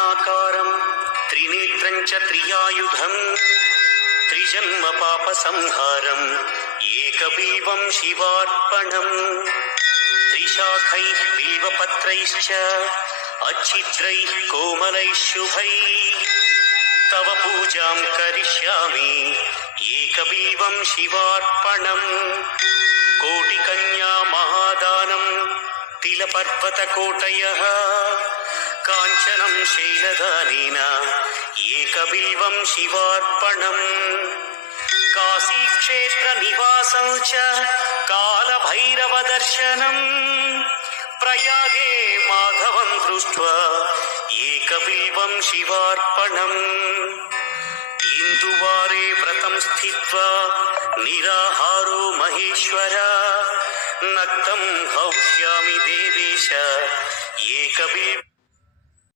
त्रिगुणाकारं त्रिनेत्रं च त्रियायुधं त्रिजन्म पापसंहारम् एकबिल्वं शिवार्पणम् त्रिशाखैः बिल्वपत्रैश्च अच्छिद्रैः कोमलैः शुभैः तव पूजां करिष्यामि एकबिल्वं शिवार्पणम् कोटिकन्या महादानं तिलपर्वतकोटयः काञ्चनं शैलदानेन एकबिल्वं शिवार्पणम् काशीक्षेत्रनिवासं च कालभैरवदर्शनम् प्रयागे माधवं दृष्ट्वा एकबिल्वं शिवार्पणम् इन्दुवारे व्रतं स्थित्वा निराहारो महेश्वर नक्तं हौष्यामि देवेश एकबिल्वम्